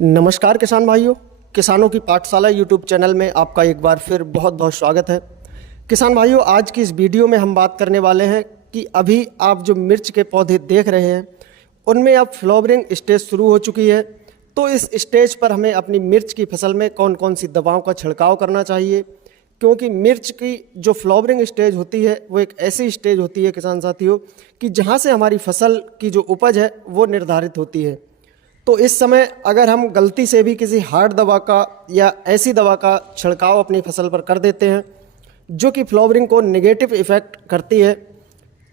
नमस्कार किसान भाइयों, किसानों की पाठशाला यूट्यूब चैनल में आपका एक बार फिर बहुत बहुत स्वागत है। किसान भाइयों, आज की इस वीडियो में हम बात करने वाले हैं कि अभी आप जो मिर्च के पौधे देख रहे हैं उनमें अब फ्लावरिंग स्टेज शुरू हो चुकी है। तो इस स्टेज पर हमें अपनी मिर्च की फसल में कौन कौन सी दवाओं का छिड़काव करना चाहिए, क्योंकि मिर्च की जो फ्लावरिंग स्टेज होती है वो एक ऐसी स्टेज होती है किसान साथियों कि जहाँ से हमारी फसल की जो उपज है वो निर्धारित होती है। तो इस समय अगर हम गलती से भी किसी हार्ड दवा का या ऐसी दवा का छिड़काव अपनी फसल पर कर देते हैं जो कि फ्लावरिंग को नेगेटिव इफ़ेक्ट करती है,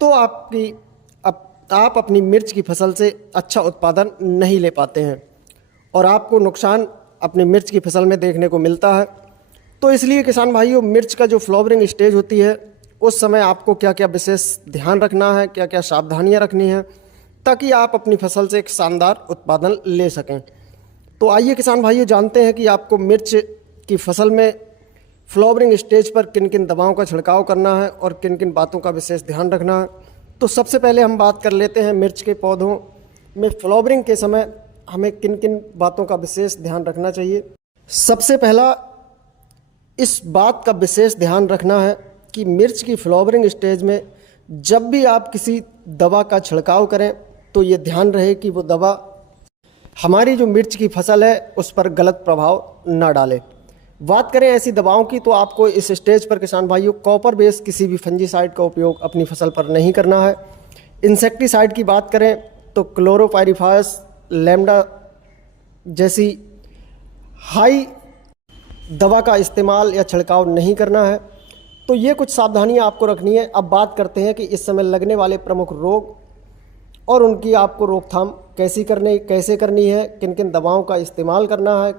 तो आप अपनी मिर्च की फसल से अच्छा उत्पादन नहीं ले पाते हैं और आपको नुकसान अपनी मिर्च की फसल में देखने को मिलता है। तो इसलिए किसान भाइयों, मिर्च का जो फ्लावरिंग स्टेज होती है उस समय आपको क्या क्या विशेष ध्यान रखना है, क्या क्या सावधानियां रखनी है ताकि आप अपनी फसल से एक शानदार उत्पादन ले सकें। तो आइए किसान भाइयों, जानते हैं कि आपको मिर्च की फसल में फ्लावरिंग स्टेज पर किन किन दवाओं का छिड़काव करना है और किन किन बातों का विशेष ध्यान रखना है। तो सबसे पहले हम बात कर लेते हैं मिर्च के पौधों में फ्लावरिंग के समय हमें किन किन बातों का विशेष ध्यान रखना चाहिए। सबसे पहला इस बात का विशेष ध्यान रखना है कि मिर्च की फ्लावरिंग स्टेज में जब भी आप किसी दवा का छिड़काव करें तो ये ध्यान रहे कि वो दवा हमारी जो मिर्च की फसल है उस पर गलत प्रभाव ना डाले। बात करें ऐसी दवाओं की तो आपको इस स्टेज पर किसान भाइयों कॉपर बेस किसी भी फंजीसाइड का उपयोग अपनी फसल पर नहीं करना है। इंसेक्टिसाइड की बात करें तो क्लोरोपाइरिफास, लैम्डा जैसी हाई दवा का इस्तेमाल या छिड़काव नहीं करना है। तो ये कुछ सावधानियां आपको रखनी है। अब बात करते हैं कि इस समय लगने वाले प्रमुख रोग और उनकी आपको रोकथाम कैसे करनी है, किन किन दवाओं का इस्तेमाल करना है।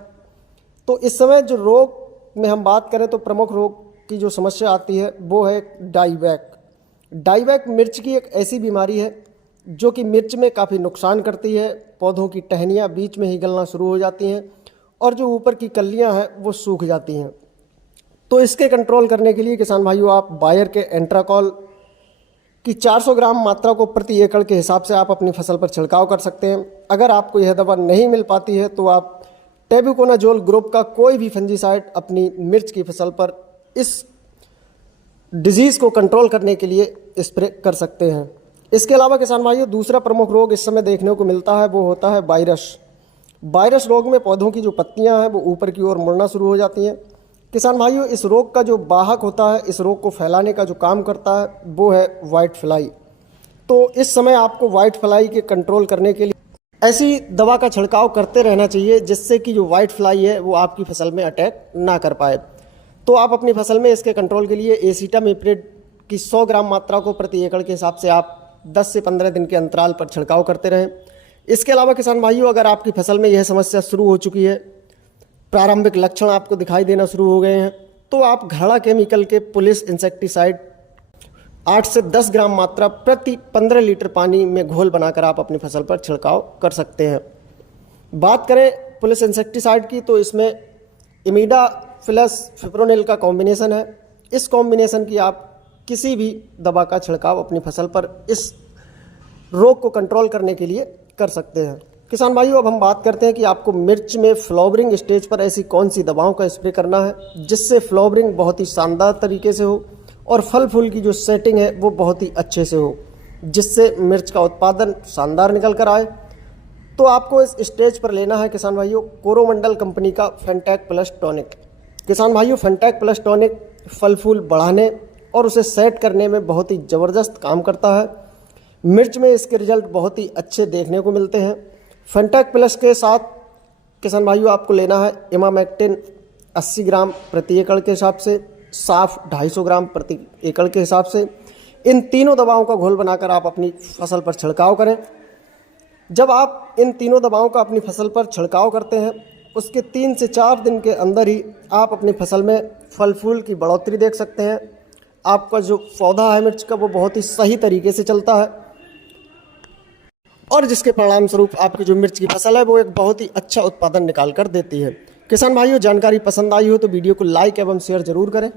तो इस समय जो रोग में हम बात करें तो प्रमुख रोग की जो समस्या आती है वो है डाईवैक। डाईवैक मिर्च की एक ऐसी बीमारी है जो कि मिर्च में काफ़ी नुकसान करती है। पौधों की टहनियाँ बीच में ही गलना शुरू हो जाती हैं और जो ऊपर की कलियाँ हैं वो सूख जाती हैं। तो इसके कंट्रोल करने के लिए किसान भाइयों आप बायर के एंट्राकॉल की 400 ग्राम मात्रा को प्रति एकड़ के हिसाब से आप अपनी फसल पर छिड़काव कर सकते हैं। अगर आपको यह दवा नहीं मिल पाती है तो आप टेबुकोनाजोल ग्रुप का कोई भी फंजीसाइड अपनी मिर्च की फसल पर इस डिजीज़ को कंट्रोल करने के लिए स्प्रे कर सकते हैं। इसके अलावा किसान भाइयों दूसरा प्रमुख रोग इस समय देखने को मिलता है वो होता है वायरस। वायरस रोग में पौधों की जो पत्तियां हैं वो ऊपर की ओर मुड़ना शुरू हो जाती हैं। किसान भाइयों, इस रोग का जो वाहक होता है, इस रोग को फैलाने का जो काम करता है वो है वाइट फ्लाई। तो इस समय आपको वाइट फ्लाई के कंट्रोल करने के लिए ऐसी दवा का छिड़काव करते रहना चाहिए जिससे कि जो वाइट फ्लाई है वो आपकी फसल में अटैक ना कर पाए। तो आप अपनी फसल में इसके कंट्रोल के लिए एसिटामिप्रिड की 100 ग्राम मात्रा को प्रति एकड़ के हिसाब से आप 10 से 15 दिन के अंतराल पर छिड़काव करते रहें। इसके अलावा किसान भाइयों, अगर आपकी फसल में यह समस्या शुरू हो चुकी है, प्रारंभिक लक्षण आपको दिखाई देना शुरू हो गए हैं, तो आप घड़ा केमिकल के पुलिस इंसेक्टिसाइड 8 से 10 ग्राम मात्रा प्रति 15 लीटर पानी में घोल बनाकर आप अपनी फसल पर छिड़काव कर सकते हैं। बात करें पुलिस इंसेक्टिसाइड की तो इसमें इमीडा प्लस फिप्रोनिल का कॉम्बिनेशन है। इस कॉम्बिनेशन की आप किसी भी दवा का छिड़काव अपनी फसल पर इस रोग को कंट्रोल करने के लिए कर सकते हैं। किसान भाइयों, अब हम बात करते हैं कि आपको मिर्च में फ्लावरिंग स्टेज पर ऐसी कौन सी दवाओं का स्प्रे करना है जिससे फ्लावरिंग बहुत ही शानदार तरीके से हो और फल फूल की जो सेटिंग है वो बहुत ही अच्छे से हो, जिससे मिर्च का उत्पादन शानदार निकल कर आए। तो आपको इस स्टेज पर लेना है किसान भाइयों कोरोमंडल कंपनी का फेंटैक प्लस टॉनिक। किसान भाइयों, फेंटैक प्लस टॉनिक फल फूल बढ़ाने और उसे सेट करने में बहुत ही ज़बरदस्त काम करता है। मिर्च में इसके रिजल्ट बहुत ही अच्छे देखने को मिलते हैं। फेंटैक प्लस के साथ किसान भाइयों आपको लेना है इमामेक्टिन 80 ग्राम प्रति एकड़ के हिसाब से, साफ 250 ग्राम प्रति एकड़ के हिसाब से। इन तीनों दवाओं का घोल बनाकर आप अपनी फसल पर छिड़काव करें। जब आप इन तीनों दवाओं का अपनी फसल पर छिड़काव करते हैं उसके 3 से 4 दिन के अंदर ही आप अपनी फसल में फल फूल की बढ़ोतरी देख सकते हैं। आपका जो पौधा है मिर्च का वो बहुत ही सही तरीके से चलता है और जिसके परिणाम स्वरूप आपकी जो मिर्च की फसल है वो एक बहुत ही अच्छा उत्पादन निकाल कर देती है। किसान भाइयों, जानकारी पसंद आई हो तो वीडियो को लाइक एवं शेयर जरूर करें।